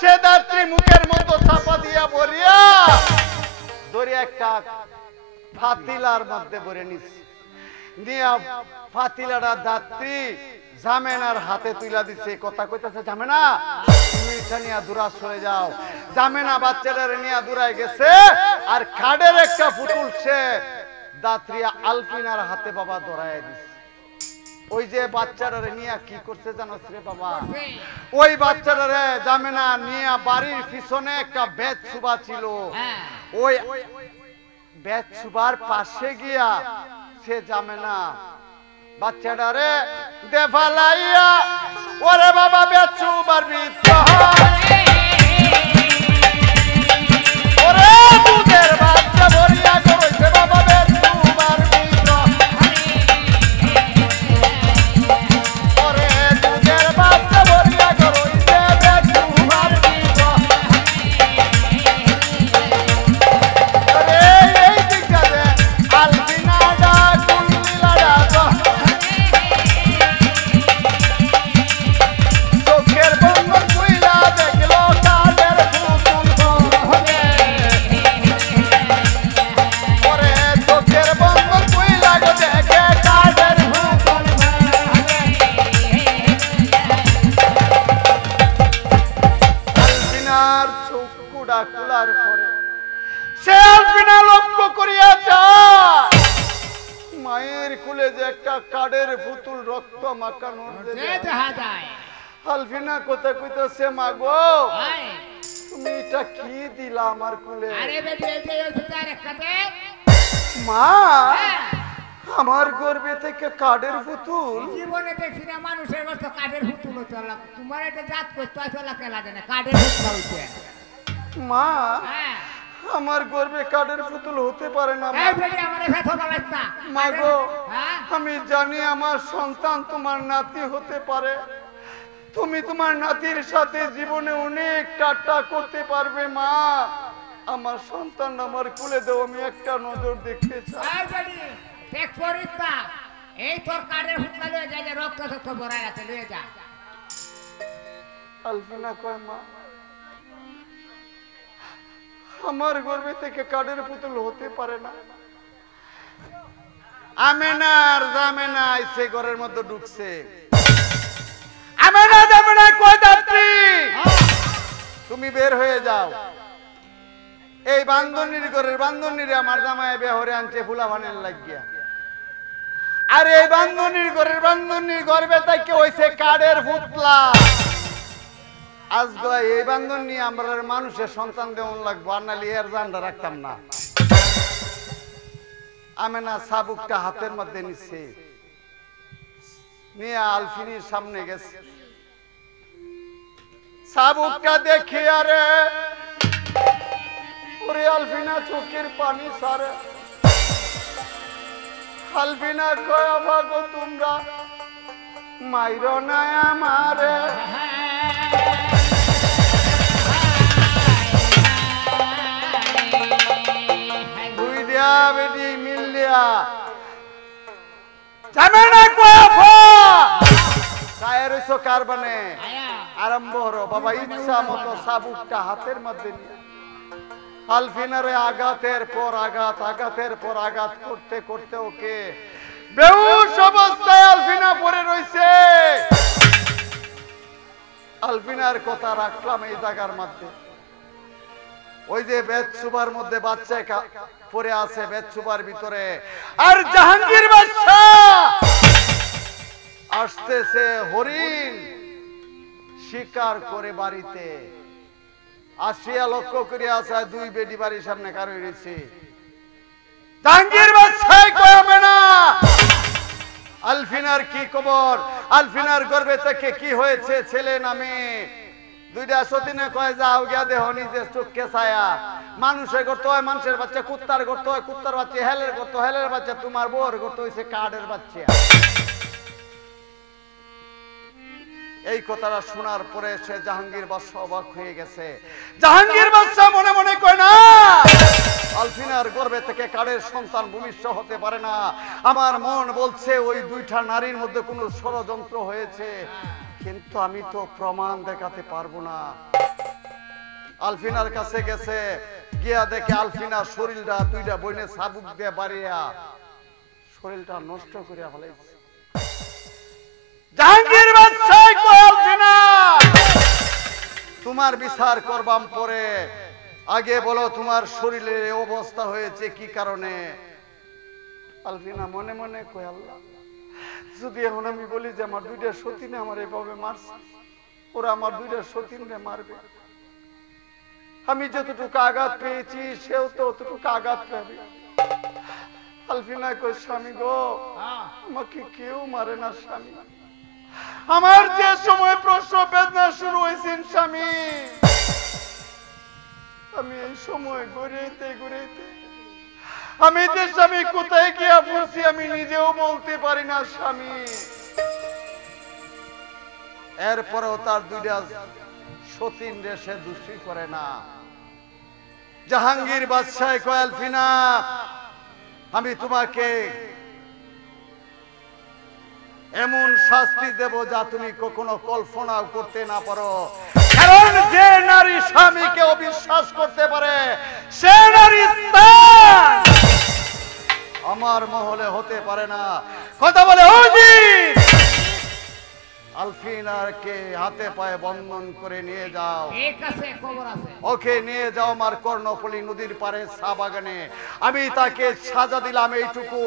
সে দাত্রী মুখের মতো চাপা দিয়া ভরিয়া ধরে একটা ফাতিলার মধ্যে ভরে নিছে, নিয়া ফাতিলাটা দাত্রী জামেনার হাতে তুইলা দিছে। কথা কইতাছে, জামেনা তুমি এটা নিয়ে দূরা সরে যাও। জামেনা বাচ্চাটারে নিয়ে দূরায় গেছে, আর কাঠের একটা পুতুল সে দাত্রী আলফিনার হাতে বাবা ধরায় দিছে। ওই যে বাচ্চাটারে নিয়ে কি করছে জানোস রে বাবা? ওই বাচ্চাটারে জামেনা নিয়ে বাড়ির পিছনে একটা বেত সুবা ছিল, ওই বেত সুবার পাশে গিয়া সে জামেনা বাচ্চাটারে দেফালাইয়া ওরে বাবা বেত সুবার ভিতর ওরে দুধের বাচ্চা ভরিয়া কইছে বাবা বেত সুবার ভিতর ওরে দুধের বাচ্চা ভরিয়া কইছে বেত সুবার ভিতর ওরে এই দিকটাতে আলবিনাডা কুলিলাডা চোখের বন্ধন কইলা দেখলো কাদের পুতুল ওরে চোখের বন্ধন কইলা গো দেখে কাদের পুতুল আলবিনার চোখ কুড়া কুলার পরে সে আলবিনা লক্ষ্য করিয়া যায় মায়ের কুলে যে একটা কাঠের পুতুল রক্ত মাখানো আলফিনা কথা কইতাছে, মা গো তুমি এটা কি দিলা আমার কুলে? মা আমার গর্ভে থেকে কাঠের পুতুল? জীবনে দেখছি না মানুষের মতো কাঠের পুতুল চলা, তোমার এটা জাত করতে চলা কেলা জানে কাঠের পুতুল হইছে। মা আমার গর্ভে কাঠের পুতুল হতে পারে না মা। মা গো আমি জানি আমার সন্তান তোমার নাতি হতে পারে, তুমি তোমার নাতির সাথে জীবনে অনেক ঠাট্টা করতে পারবে মা। আমার সন্তান আমার কুলে দাও, আমি একটা নজর দেখতে চাই। এই তোর কাঠের পুতুল লয়ে যায় যে রক্ত রক্ত ভরায় আছে, লয়ে যা। আলফিনা কয়, মা আমার গর্ভে থেকে কাঠের পুতুল হতে পারে না। আমেনা আর জামেনা এসে ঘরের মধ্যে ঢুকছে। আমেনা জামেনা কয় দাত্রী তুমি বের হয়ে যাও, এই বান্ধনীর ঘরের বান্ধনীরে আমার জামাই বেহরে আনছে ফুলাভানের লাগিয়া, আর এই বান্ধনীর ঘরের বান্ধনীর গর্ভে থেকে হইছে কাঠের পুতলা। আজকে এই বান্ধন নিয়ে আমরা মানুষের সন্তান দেওয়ান লাগবো, আর নাহলে এর জানটা রাখতাম না। আমেনা সাবুকটা হাতের মধ্যে নিচ্ছে, নিয়ে আলফিনির সামনে গেছে। সাবুকটা দেখি আরে ওরে আলফিনা চোখের পানি সারে। আলফিনা কয়, ভাগো তোমরা মাইরো না আমারে, বেটি মিলিয়া জামেনা কয়াফা কায়ের হইছো কারবানে আরম্ভ হলো বাবা। ইচ্ছা মতো সাবুকটা হাতের মধ্যে নিয়ে আলফিনারে আঘাতের পর আঘাত, আঘাতের পর আঘাত করতে করতে ওকে বেহুশ অবস্থায় আলফিনা পড়ে রইছে। আলফিনার কথা রাখলাম এই জায়গার মধ্যে। ওই যে বেত সুবার মধ্যে বাচ্চা পড়ে আছে, বেত সুবার ভিতরে, আর জাহাঙ্গীর বাদশা আসতেছে হরিণ শিকার করে বাড়িতে আসিয়া লক্ষ্য করে আছে দুই বেটি বাড়ির সামনে কারো রয়েছে। জাহাঙ্গীর বাদশা কয়াবে না আলফিনার কি খবর, আলফিনার গর্ভে থেকে কি হয়েছে, ছেলে নামে দুইটা সতীনে কয় যাও গিয়া দেহ নিজের চোখকে ছায়া। মানুষের করতে হয় মানুষের বাচ্চা, কুত্তার করতে হয় কুত্তার বাচ্চা, হেলের করতে হেলের বাচ্চা, তোমার বউর করতে হয়েছে কাঠের বাচ্চা। এই কথাটা শোনার পরে সে জাহাঙ্গীর বাদশা অবাক হয়ে গেছে। জাহাঙ্গীর বাদশা মনে মনে কয় না আলফিনার গর্ভে থেকে কাঠের সন্তান ভূমিষ্ঠ হতে পারে না। আমার মন বলছে ওই দুইটা নারীর মধ্যে কোনো ষড়যন্ত্র হয়েছে, কিন্তু আমি তো প্রমাণ দেখাতে পারবো না। আলফিনার কাছে গেছে, গিয়া দেখে আলফিনার শরীরটা দুইটা বইনে সাবুক দিয়ে বাড়িয়া শরীরটা নষ্ট করিয়া ফেলাইছে। জাহাঙ্গীর বাদশাহ কয় আলফিনা, তোমার বিচার করবাম পরে, আগে বলো তোমার শরীরের এই অবস্থা হয়েছে কি কারণে? আলফিনা মনে মনে কয় আল্লাহ, যদি এখন আমি বলি যে আমার দুইটা সতীনে আমার এভাবে মারছে, ওরা আমার দুইটা সতীনে মারবে, আমি যতটুকু আঘাত পেয়েছি সেও তো অতটুকু আঘাত পাবে। আলফিনা কয় স্বামী গো, আমাকে কেউ মারে না স্বামী, আমার যে সময় প্রসব বেদনা শুরু হয়েছে স্বামী, আমি এই সময় ঘুরেতে ঘুরেতে আমি যে স্বামী কোথায় গিয়া পড়ছি আমি নিজেও বলতে পারি না স্বামী। এরপরেও তার দুইটা সতীন সে দোষী করে না। জাহাঙ্গীর বাদশাহ কয় আলফিনা, আমি তোমাকে এমন শাস্তি দেব যা তুমি কখনো কল্পনাও করতে না পারো, কারণ যে নারী স্বামীকে অবিশ্বাস করতে পারে সে নারী স্থান আমার মহলে হতে পারে না। কথা বলে হুজুর, আলফিনাকে হাতে পায়ে বন্ধন করে নিয়ে যাও, ওকে নিয়ে যাও আমার কর্ণফুলী নদীর পারে চা বাগানে, আমি তাকে সাজা দিলাম এইটুকু,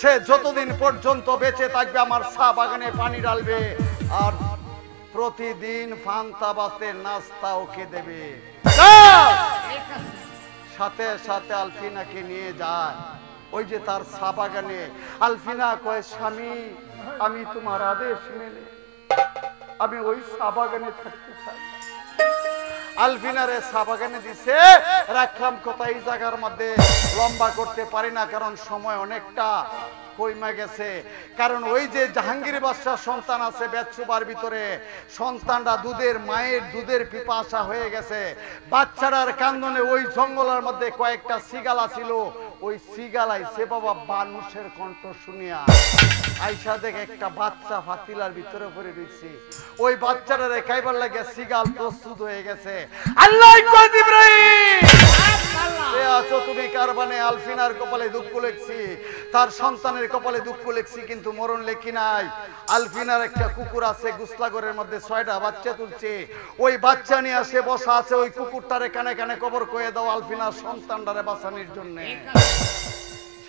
সে যতদিন পর্যন্ত বেঁচে থাকবে আমার চা বাগানে পানি ঢালবে আর প্রতিদিন ফান্তা বাসে নাস্তা ওকে দেবে। সাথে সাথে আলফিনাকে নিয়ে যায় ওই যে তার চা বাগানে। আলফিনা কয় স্বামী, আমি তোমার আদেশ মেনে আমি ওই চা বাগানে থাকতে চাই। আলফিনারে চা বাগানে দিছে, রাখলাম কোথায় এই জায়গার মধ্যে লম্বা করতে পারি না, কারণ সময় অনেকটা কইমা গেছে। কারণ ওই যে জাহাঙ্গীর বাদশাহ সন্তান আছে বেতসুবার ভিতরে, সন্তানরা দুধের মায়ের দুধের পিপাসা হয়ে গেছে। বাচ্চাটার কান্দনে ওই জঙ্গলের মধ্যে কয়েকটা সিগালা ছিল, ওই সিগালাই সে বাবা মানুষের কণ্ঠ শুনিয়া আইসা দেখে একটা বাচ্চা ফাতিলার ভিতরে পড়ে রয়েছে। ওই বাচ্চাটারে খাইবার লাগে সিগাল প্রস্তুত হয়ে গেছে। আল্লাহ কয় জিবরাইল, এ আছো তুমি কারবানে? আলফিনার কপালে দুঃখ লেখছি, তার সন্তানের কপালে দুঃখ লেখছি, কিন্তু মরণ লেখি নাই। আলফিনার একটা কুকুর আছে গুসলাগরের মধ্যে 6টা বাচ্চা তুলছে, ওই বাচ্চা নিয়ে আসে বসা আছে, ওই কুকুরটারে কানে কানে কবর কয়ে দাও আলফিনার সন্তানটারে বাঁচানোর জন্য।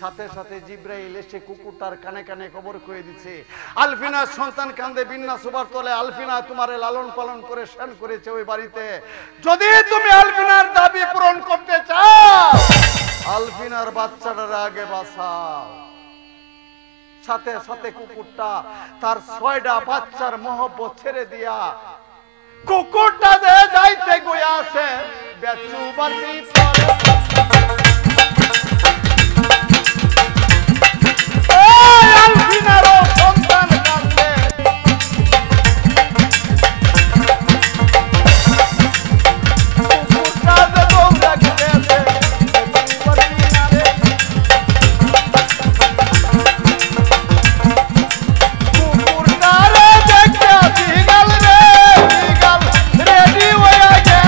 সাথে সাথে জিব্রাইল এসে কুকুরটার কানে কানে কবর কয়ে দিচ্ছে। আলফিনার সন্তান কান্দে বিন্না সুবার তলে। আলফিনা তোমারে লালন পালন করে শান করেছে ওই বাড়িতে, যদি তুমি আলফিনার দাবি পূরণ করতে চাও আলফিনার বাচ্চাটার আগে বাঁচাও। সাথে সাথে কুকুরটা তার 6টা বাচ্চার মহব্বত ছেড়ে দিয়া কুকুরটা যে যাইতে গিয়ে আছে বেচুবার ভিতরে। আলফিনারও সন্তান কাঁদে, কুকুরটা যে দৌড়া গেছে বেচুবার কিনারে। কুকুরটারে দেখে বিগাল রে বিগাল রেডি হয়ে গেছে।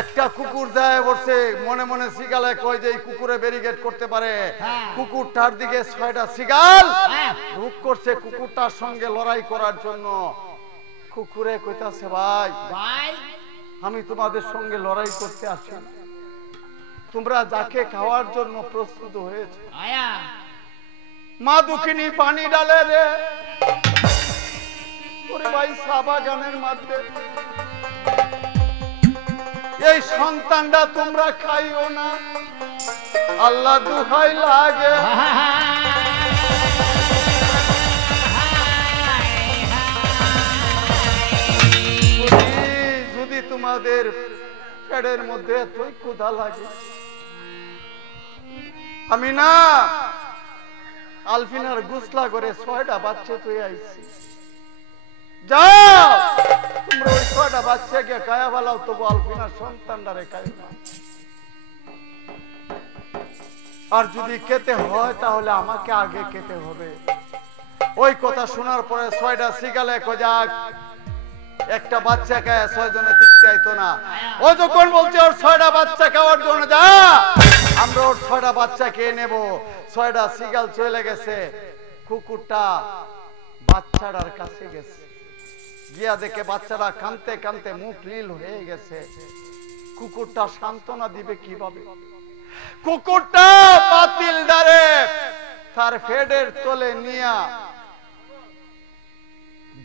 একটা কুকুর যায় বসে মনে মনে সিগালে কয় যে এই কুকুরে ব্যারিকেড করতে পারে। কুকুরটার দিকে 6টা সিগাল রুক করছে কুকুরটার সঙ্গে লড়াই করার জন্য। কুকুরে কইতাছে ভাই ভাই আমি তোমাদের সঙ্গে লড়াই করতে আসি, তোমরা যাকে খাওয়ার জন্য প্রস্তুত হয়েছে মা দুঃখিনী পানি ডালে রে। ওরে ভাই চা বাগানের মধ্যে এই সন্তানটা তোমরা খাইও না, আল্লাহ দুহাই লাগে। যদি তোমাদের পেটের মধ্যে এতই ক্ষুধা লাগে, আমি না আলফিনার গুসলা করে 6টা বাচ্চা তুই আইছি, যাও তোমরা ওই 6টা বাচ্চাকে কায়া বালাও, তবু আলফিনার সন্তানটারে খাই না। আর যদি খেতে হয় তাহলে আমাকে আগে খেতে হবে। ওই কথা শোনার পরে 6টা সিগালে কজাক একটা বাচ্চা খায় 6 জনে ঠিক চাইতো না। ও যখন বলছে ওর 6টা বাচ্চা খাওয়ার জন্য, যা আমরা ওর 6টা বাচ্চা খেয়ে নেব। 6টা সিগাল চলে গেছে, কুকুরটা বাচ্চাটার কাছে গেছে, গিয়া দেখে বাচ্চাটা কাঁদতে কাঁদতে মুখ নীল হয়ে গেছে। কুকুরটা সান্ত্বনা দিবে কিভাবে? কুকুরটা পাতিল ডারে তার ফেডের তলে নিয়া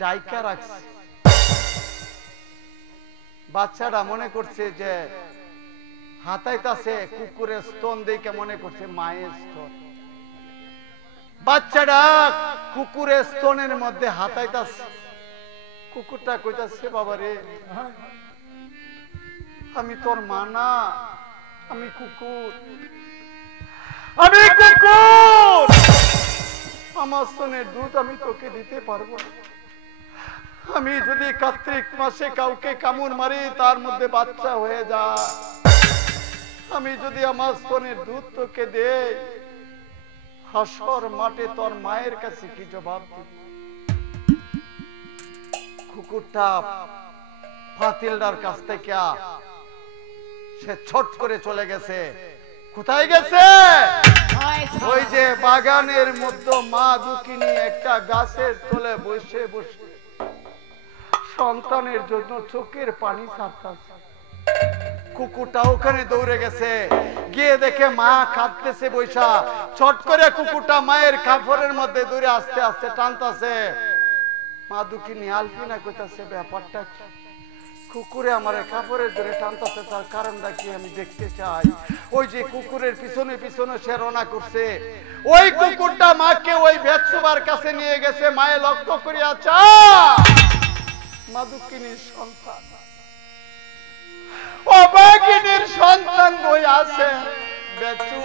ডাইকা রাখছে। বাচ্চাটা মনে করছে যে হাতাইতাছে কুকুরের স্তন দেখে মনে করছে মায়ের স্তন। বাচ্চাটা কুকুরের স্তনের মধ্যে হাতাইতাছে। কুকুরটা কইতাছে, বাবা রে, আমি তোর মা না, আমি কুকুর, আমি কুকুর, আমার স্তনের দুধ আমি তোকে দিতে পারবো না। আমি যদি কার্তিক মাসে কাউকে কামড় মারি তার মধ্যে বাচ্চা হয়ে যায়, আমি যদি আমার স্তনের দুধ তোকে দেই, হাসর মাঠে তোর মায়ের কাছে কি জবাব দিবি? কুকুরটা ফাতিলদার কাছ থেকে সে ছট করে চলে গেছে। কোথায় গেছে? ওই যে বাগানের মধ্যে মা দুঃখিনী একটা গাছের তলে বসে বসে সন্তানের জন্য চোখের পানি ছাড়তেছে। কুকুরটা ওখানে দৌড়ে গেছে, গিয়ে দেখে মা কাঁদতেছে বৈশা। ছট করে কুকুরটা মায়ের কাপড়ের মধ্যে দৌড়ে আস্তে আস্তে টানতেছে। মা দুঃখিনী আলফিনা কইতাছে, ব্যাপারটা কি? কুকুরে আমার কাপড়ের ধরে টানতেছে, তার কারণটা কি আমি দেখতে চাই। ওই যে কুকুরের পিছনে পিছনে সে রওনা করছে। ওই কুকুরটা মাকে ওই ভেতসুবার কাছে নিয়ে গেছে। মায়ে লক্ষ্য করিয়া চা মা দুঃখিনীর সন্তান, অভাগিনীর সন্তান বই আছে বেচু।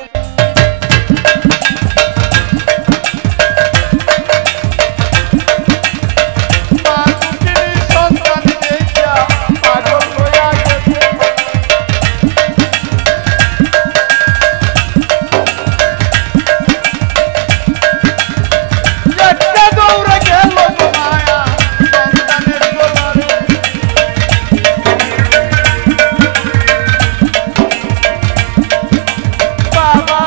বাবা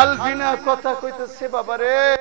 আলবিনা কথা কইতেছে বাবারে।